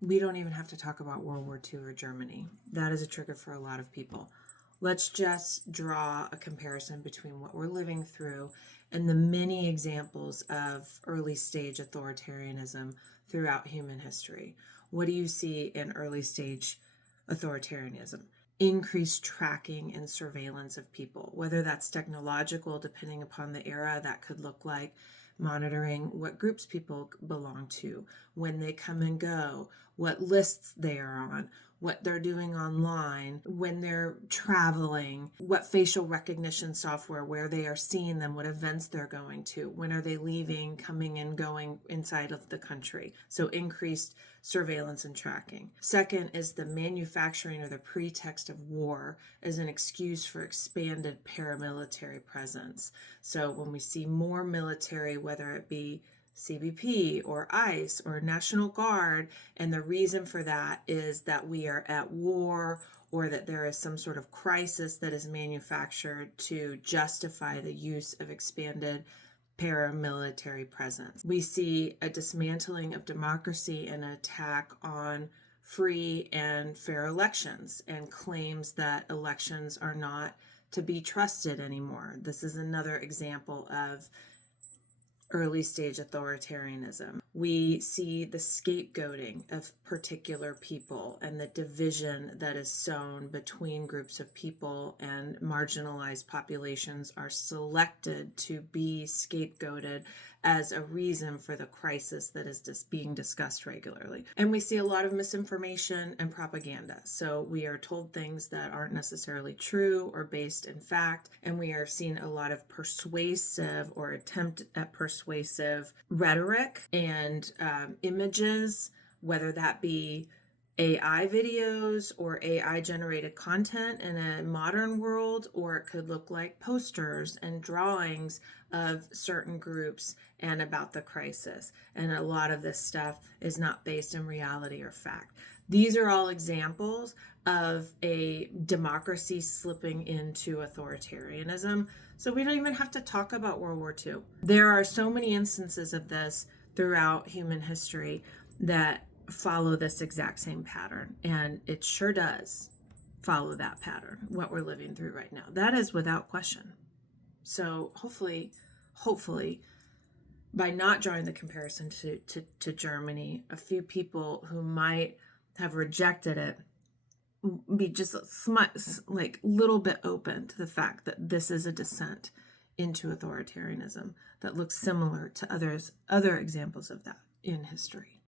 We don't even have to talk about World War II or Germany. That is a trigger for a lot of people. Let's just draw a comparison between what we're living through and the many examples of early stage authoritarianism throughout human history. What do you see in early stage authoritarianism? Increased tracking and surveillance of people, whether that's technological, depending upon the era, that could look like monitoring what groups people belong to, when they come and go, what lists they are on, what they're doing online, when they're traveling, what facial recognition software, where they are seeing them, what events they're going to, when are they leaving, coming and going inside of the country. So increased surveillance and tracking. Second is the manufacturing or the pretext of war as an excuse for expanded paramilitary presence. So when we see more military, whether it be CBP or ICE or National Guard, and the reason for that is that we are at war or that there is some sort of crisis that is manufactured to justify the use of expanded paramilitary presence. We see a dismantling of democracy and an attack on free and fair elections and claims that elections are not to be trusted anymore. This is another example of early stage authoritarianism. We see the scapegoating of particular people and the division that is sown between groups of people, and marginalized populations are selected to be scapegoated as a reason for the crisis that is just being discussed regularly. And we see a lot of misinformation and propaganda. So we are told things that aren't necessarily true or based in fact, and we are seeing a lot of persuasive or attempt at persuasive rhetoric and images, whether that be AI videos or AI generated content in a modern world, or it could look like posters and drawings of certain groups and about the crisis. And a lot of this stuff is not based in reality or fact. These are all examples of a democracy slipping into authoritarianism. So we don't even have to talk about World War II. There are so many instances of this throughout human history that follow this exact same pattern, and it sure does follow that pattern, what we're living through right now. That is without question. So hopefully by not drawing the comparison to Germany, a few people who might have rejected it be just like little bit open to the fact that this is a descent into authoritarianism that looks similar to other examples of that in history.